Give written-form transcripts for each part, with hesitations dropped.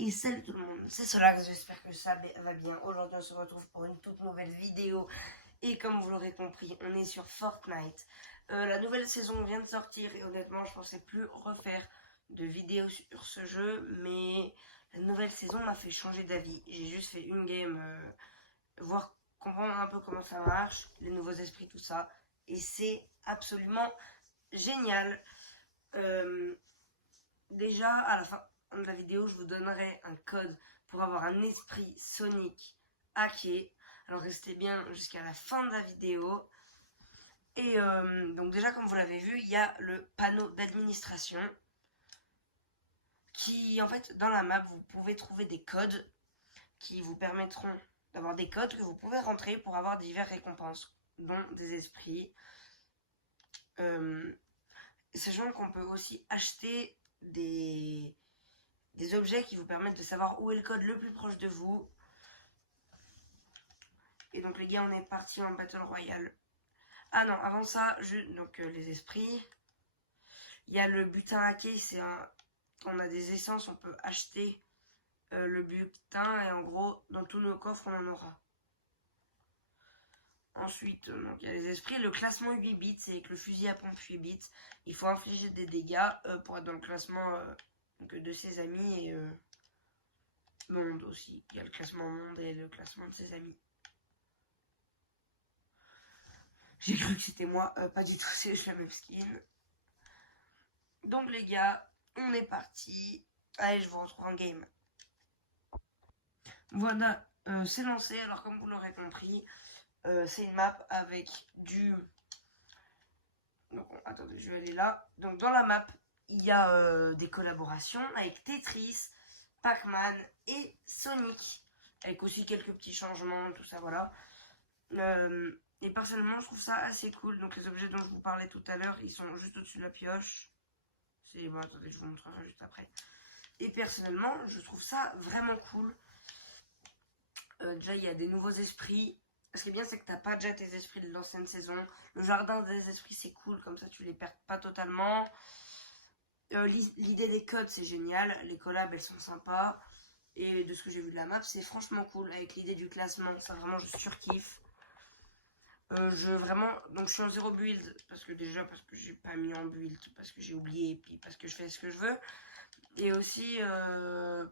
Et salut tout le monde, c'est Solax, j'espère que ça va bien. Aujourd'hui on se retrouve pour une toute nouvelle vidéo. Et comme vous l'aurez compris, on est sur Fortnite. La nouvelle saison vient de sortir et honnêtement je pensais plus refaire de vidéos sur ce jeu. Mais la nouvelle saison m'a fait changer d'avis. J'ai juste fait une game, voir, comprendre un peu comment ça marche, les nouveaux esprits, tout ça. Et c'est absolument génial. Euh, Déjà, à la fin de la vidéo, je vous donnerai un code pour avoir un esprit Sonic hacké. Alors restez bien jusqu'à la fin de la vidéo. Et donc déjà, comme vous l'avez vu, il y a le panneau d'administration qui, en fait, dans la map, vous pouvez trouver des codes qui vous permettront d'avoir des codes que vous pouvez rentrer pour avoir diverses récompenses, dont des esprits. Sachant qu'on peut aussi acheter des objets qui vous permettent de savoir où est le code le plus proche de vous. Et donc les gars, on est parti en Battle Royale. Ah non, avant ça, donc les esprits. Il y a le butin hacké, quand on a des essences, on peut acheter le butin et en gros, dans tous nos coffres, on en aura. Ensuite, donc, il y a les esprits. Le classement 8 bits, c'est avec le fusil à pompe 8 bits. Il faut infliger des dégâts pour être dans le classement de ses amis et monde aussi. Il y a le classement monde et le classement de ses amis. J'ai cru que c'était moi, pas du tout, c'est juste la même skin. Donc les gars, on est parti. Allez, je vous retrouve en game. Voilà, c'est lancé. Alors comme vous l'aurez compris, c'est une map avec du... Donc attendez, je vais aller là. Donc dans la map, il y a des collaborations avec Tetris, Pac-Man et Sonic. Avec aussi quelques petits changements, tout ça, voilà. Et personnellement, je trouve ça assez cool. Donc les objets dont je vous parlais tout à l'heure, ils sont juste au-dessus de la pioche. C'est bon, attendez, je vous montrerai juste après. Et personnellement, je trouve ça vraiment cool. Déjà, il y a des nouveaux esprits. Ce qui est bien, c'est que t'as pas déjà tes esprits de l'ancienne saison. Le jardin des esprits, c'est cool, comme ça tu les perds pas totalement. L'idée des codes, c'est génial. Les collabs, elles sont sympas. Et de ce que j'ai vu de la map, c'est franchement cool. Avec l'idée du classement, ça vraiment, je surkiffe. Donc je suis en 0 build parce que j'ai pas mis en build, parce que j'ai oublié, et puis parce que je fais ce que je veux, et aussi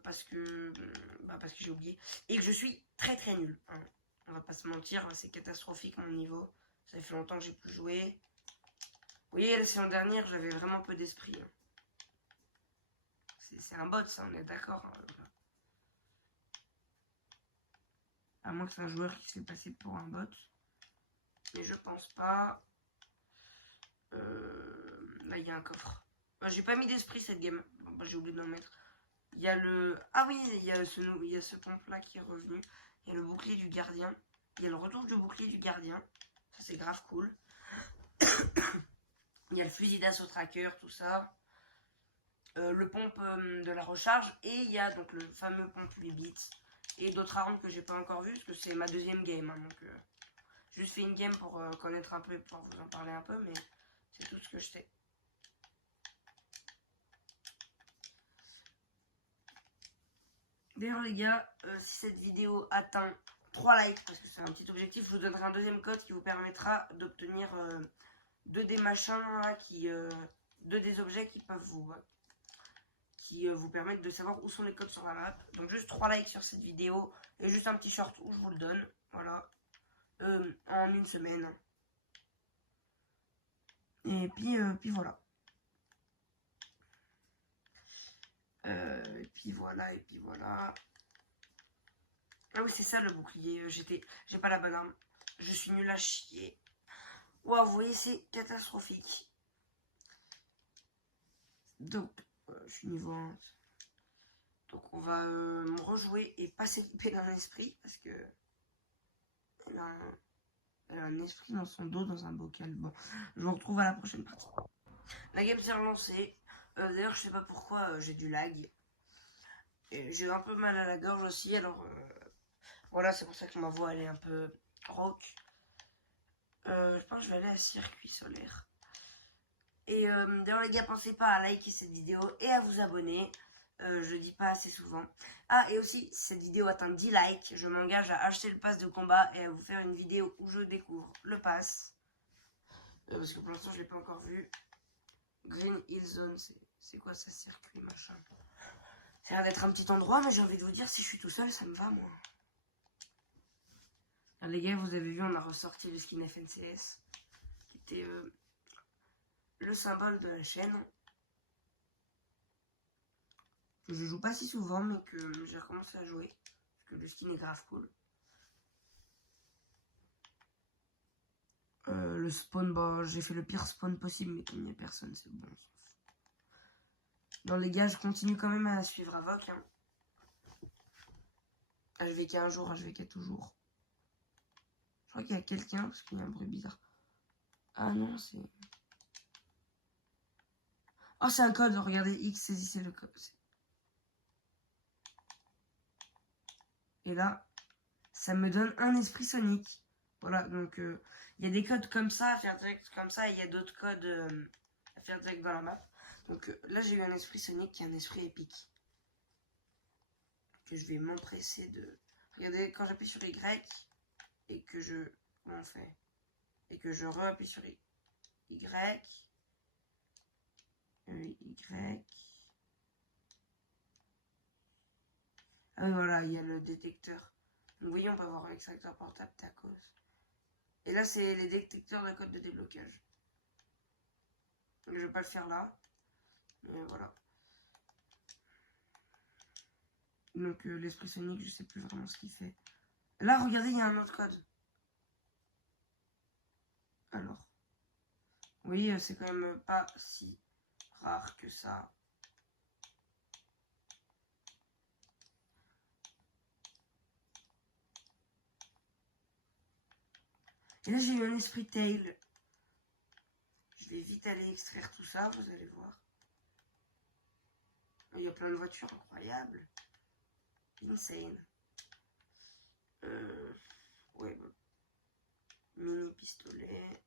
parce que j'ai oublié et que je suis très très nul. Hein. On va pas se mentir, c'est catastrophique mon niveau. Ça fait longtemps que j'ai plus joué. Vous voyez, la saison dernière, j'avais vraiment peu d'esprit. Hein. C'est un bot, ça, on est d'accord. Hein. À moins que c'est un joueur qui s'est passé pour un bot. Mais je pense pas. Là, il y a un coffre. J'ai pas mis d'esprit cette game. Bon, j'ai oublié d'en mettre. Il y a le... Ah oui, il y a ce pompe là qui est revenu. Il y a le bouclier du gardien. Il y a le retour du bouclier du gardien. Ça, c'est grave cool. Il y a le fusil d'assaut tracker, tout ça. Le pompe de la recharge. Et il y a donc le fameux pompe 8 bits. Et d'autres armes que j'ai pas encore vues, parce que c'est ma deuxième game. Hein, donc, j'ai juste fait une game pour connaître un peu et pouvoir vous en parler un peu. Mais c'est tout ce que je sais. D'ailleurs les gars, si cette vidéo atteint 3 likes, parce que c'est un petit objectif, je vous donnerai un deuxième code qui vous permettra d'obtenir 2 des machins là, 2 des objets qui peuvent vous permettre de savoir où sont les codes sur la map. Donc juste 3 likes sur cette vidéo et juste un petit short où je vous le donne. Voilà. En une semaine. Et puis voilà. Et puis voilà. Ah oui, c'est ça le bouclier. J'ai pas la bonne arme. Je suis nul à chier. Waouh, vous voyez, c'est catastrophique. Donc, je suis niveau 1. Donc, on va me rejouer et pas s'équiper d'un esprit parce que elle a un esprit dans son dos, dans un bocal. Bon, je vous retrouve à la prochaine partie. La game s'est relancée. D'ailleurs, je sais pas pourquoi j'ai du lag. J'ai un peu mal à la gorge aussi, alors voilà, c'est pour ça que ma voix elle est un peu rock. Je pense que je vais aller à circuit solaire. Et d'ailleurs les gars, pensez pas à liker cette vidéo et à vous abonner. Je le dis pas assez souvent. Ah, et aussi, si cette vidéo atteint 10 likes, je m'engage à acheter le pass de combat et à vous faire une vidéo où je découvre le pass. Parce que pour l'instant, je l'ai pas encore vu. Green Hill Zone, c'est quoi ça, circuit, machin. Ça a l'air d'être un petit endroit, mais j'ai envie de vous dire, si je suis tout seul, ça me va, moi. Alors, les gars, vous avez vu, on a ressorti le skin FNCS, qui était le symbole de la chaîne. Que je joue pas si souvent, mais que j'ai recommencé à jouer. Parce que le skin est grave cool. Le spawn, bah, j'ai fait le pire spawn possible, mais comme il n'y a personne, c'est bon. Dans les gars, je continue quand même à suivre Avoc. Hein. HVK un jour, HVK toujours. Je crois qu'il y a quelqu'un, parce qu'il y a un bruit bizarre. Ah non, c'est... Oh, c'est un code, regardez, X, saisissez le code. Et là, ça me donne un esprit Sonic. Voilà, donc il y a des codes comme ça, à faire direct comme ça, et il y a d'autres codes à faire direct dans la map. Donc là, j'ai eu un esprit Sonic qui est un esprit épique. Que je vais m'empresser de... Regardez, quand j'appuie sur Y, et que je... Comment on fait? Et que je re-appuie sur Y. Y. Ah oui, voilà, il y a le détecteur. Donc, vous voyez, on peut avoir l'extracteur portable tacos. Et là, c'est les détecteurs de code de déblocage. Donc, je vais pas le faire là. Mais voilà. Donc, l'esprit Sonic, je sais plus vraiment ce qu'il fait. Là, regardez, il y a un autre code. Alors. Oui, c'est quand même pas si rare que ça. Et là, j'ai eu un esprit Tail. Je vais vite aller extraire tout ça, vous allez voir. Il y a plein de voitures incroyables. Insane. Ouais, bah. Mini pistolet.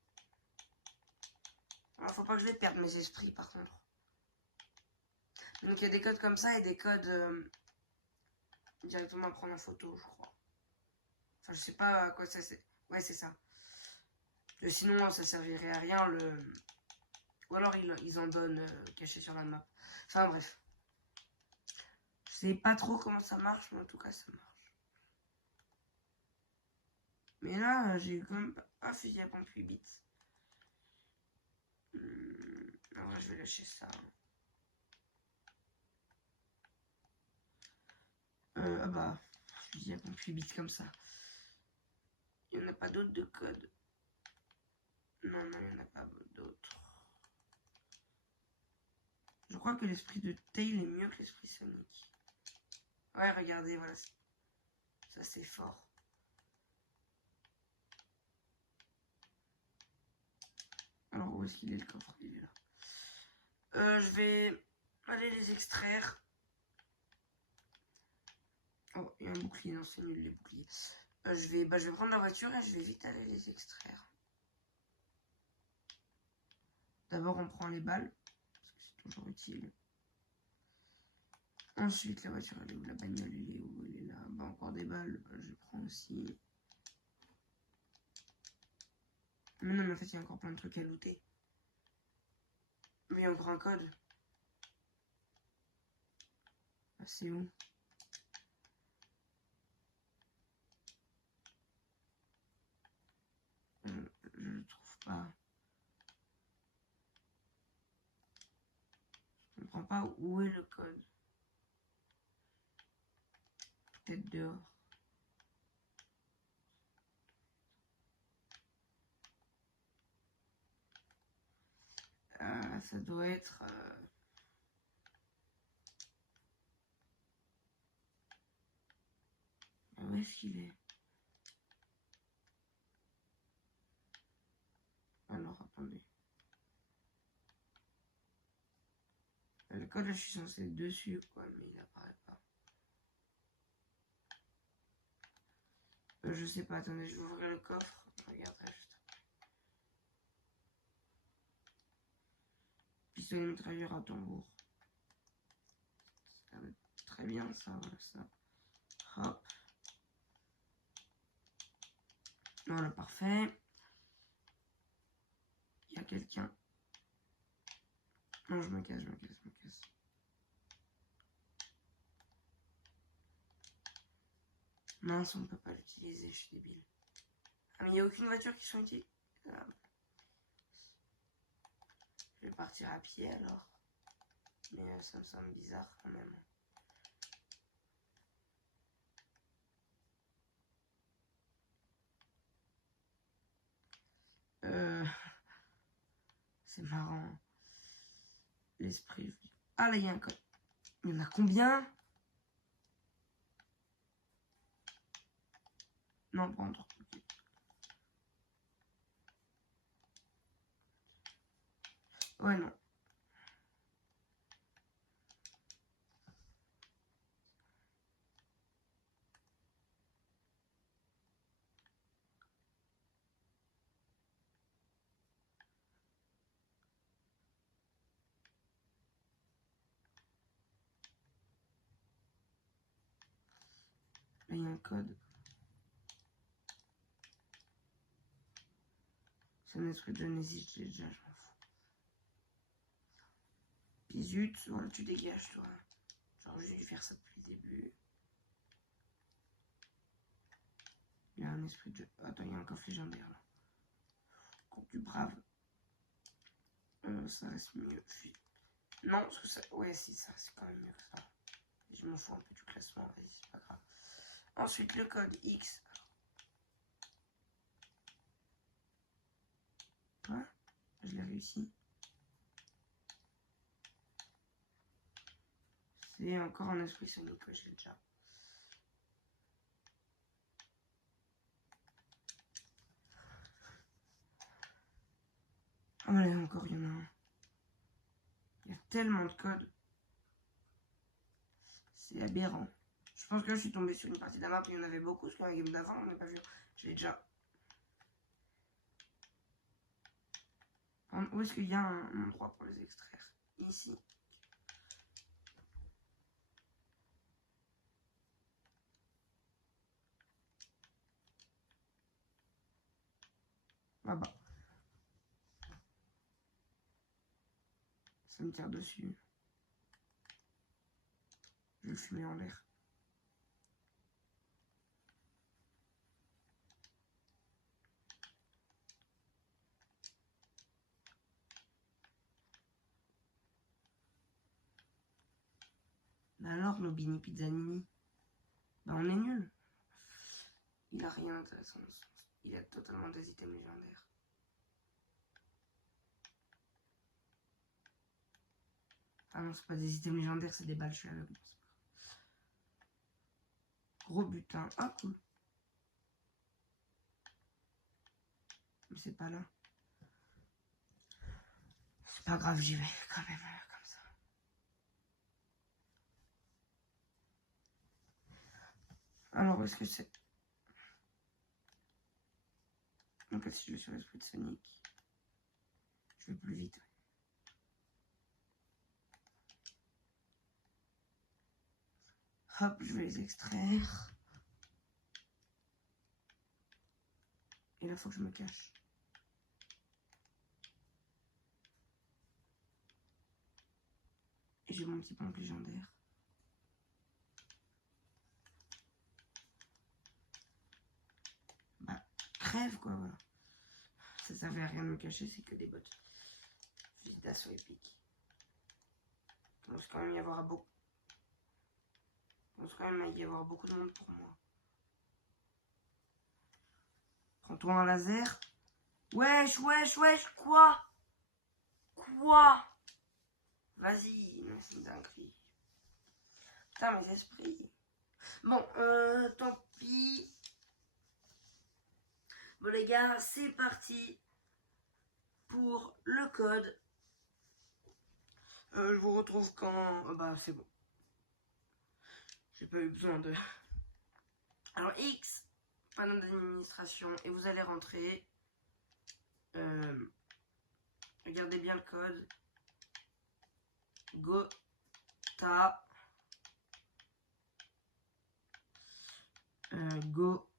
Alors, faut pas que je les perde mes esprits par contre. Donc il y a des codes comme ça et des codes directement à prendre en photo, je crois. Enfin, je sais pas à quoi ça c'est. Ouais, c'est ça. Sinon, ça servirait à rien. Ou alors ils en donnent cachés sur la map. Enfin bref. Je sais pas trop comment ça marche, mais en tout cas ça marche. Mais là, j'ai eu quand même un fusil à pompe 8 bits. Alors je vais lâcher ça. Ah bah, fusil à pompe 8 bits comme ça. Il n'y en a pas d'autres de code. Non, il n'y en a pas d'autres. Je crois que l'esprit de Tail est mieux que l'esprit Sonic. Ouais, regardez, voilà. Ça, c'est fort. Alors, où est-ce qu'il est le coffre? Il est là. Je vais aller les extraire. Oh, il y a un bouclier. Non, c'est nul, les boucliers. Je vais prendre la voiture et je vais vite aller les extraire. D'abord, on prend les balles. Parce que c'est toujours utile. Ensuite, la voiture, elle est où? La bagnole, elle est où? Elle est là. Bah, encore des balles. Bah, je prends aussi. Mais non, mais en fait, il y a encore plein de trucs à looter. Mais il y a encore un code. Ah, c'est où? Je le trouve pas. Je comprends pas où est le code. Peut-être dehors. Ça doit être... Où est-ce qu'il est? Alors, attendez. Le code, là, je suis censé être dessus, quoi, mais il apparaît pas. Je sais pas, attendez, je vais ouvrir le coffre. Je regarderai juste après. Pistolet mitrailleur à tambour. Ça, l'air d'être très bien, ça, voilà, ça. Hop. Voilà, parfait. Il y a quelqu'un. Non, je me casse. Mince, on ne peut pas l'utiliser, je suis débile. Ah, mais il n'y a aucune voiture qui soit utilisée. Je vais partir à pied alors. Mais ça me semble bizarre quand même. C'est marrant. L'esprit. Ah là, il y a un code. Il y en a combien? Non, pas encore. Okay. Ouais, non. Là, il y a un code. C'est un esprit de Genesis, déjà, je m'en fous. Puis zut, voilà, tu dégages, toi. Genre, j'ai dû faire ça depuis le début. Il y a un esprit de jeu. Attends, il y a un coffre légendaire, là. Compte du brave. Ça reste mieux. Non, parce que ça... Ouais, si, ça reste quand même mieux que ça. Je m'en fous un peu du classement, vas-y, c'est pas grave. Ensuite, le code X. Quoi? Je l'ai réussi. C'est encore un esprit sonique que j'ai déjà. Ah voilà, encore il y en a un. Il y a tellement de codes. C'est aberrant. Je pense que je suis tombée sur une partie de la map, il y en avait beaucoup, parce que la game d'avant, on n'a pas vu. Je l'ai déjà. Où est-ce qu'il y a un endroit pour les extraire? Ici. Là-bas. Ça me tire dessus. Je vais le fumer en l'air. Alors, Nobini Pizzanini, bah on est nul. Il a rien d'intéressant. Il a totalement des items légendaires. Ah non, c'est pas des items légendaires, c'est des balles, je suis aveugle. Gros butin. Ah, cool. Mais c'est pas là. C'est pas grave, j'y vais quand même, comme ça. Alors, est-ce que c'est... En fait, si je vais sur l'esprit de Sonic, je vais plus vite. Hop, je vais les extraire. Et là, il faut que je me cache. Et j'ai mon petit pompe légendaire. Bah, crève quoi, voilà. Ça servait à rien de me cacher, c'est que des bots. Fusil d'assaut épique. Il commence quand même à y avoir beaucoup. Il commence quand même à y avoir beaucoup de monde pour moi. Prends-toi un laser. Wesh, quoi? Quoi? Vas-y, c'est une dinguerie. Putain, mes esprits. Bon, tant pis. Bon les gars, c'est parti pour le code. Je vous retrouve quand... bah c'est bon. J'ai pas eu besoin de... Alors X, panneau d'administration, et vous allez rentrer. Regardez bien le code. Gotha Go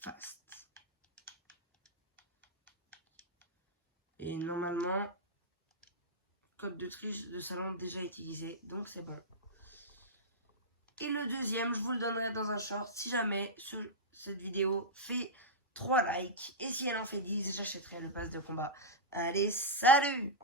fast. Et normalement, code de triche de salon déjà utilisé, donc c'est bon. Et le deuxième, je vous le donnerai dans un short si jamais cette vidéo fait 3 likes. Et si elle en fait 10, j'achèterai le pass de combat. Allez, salut!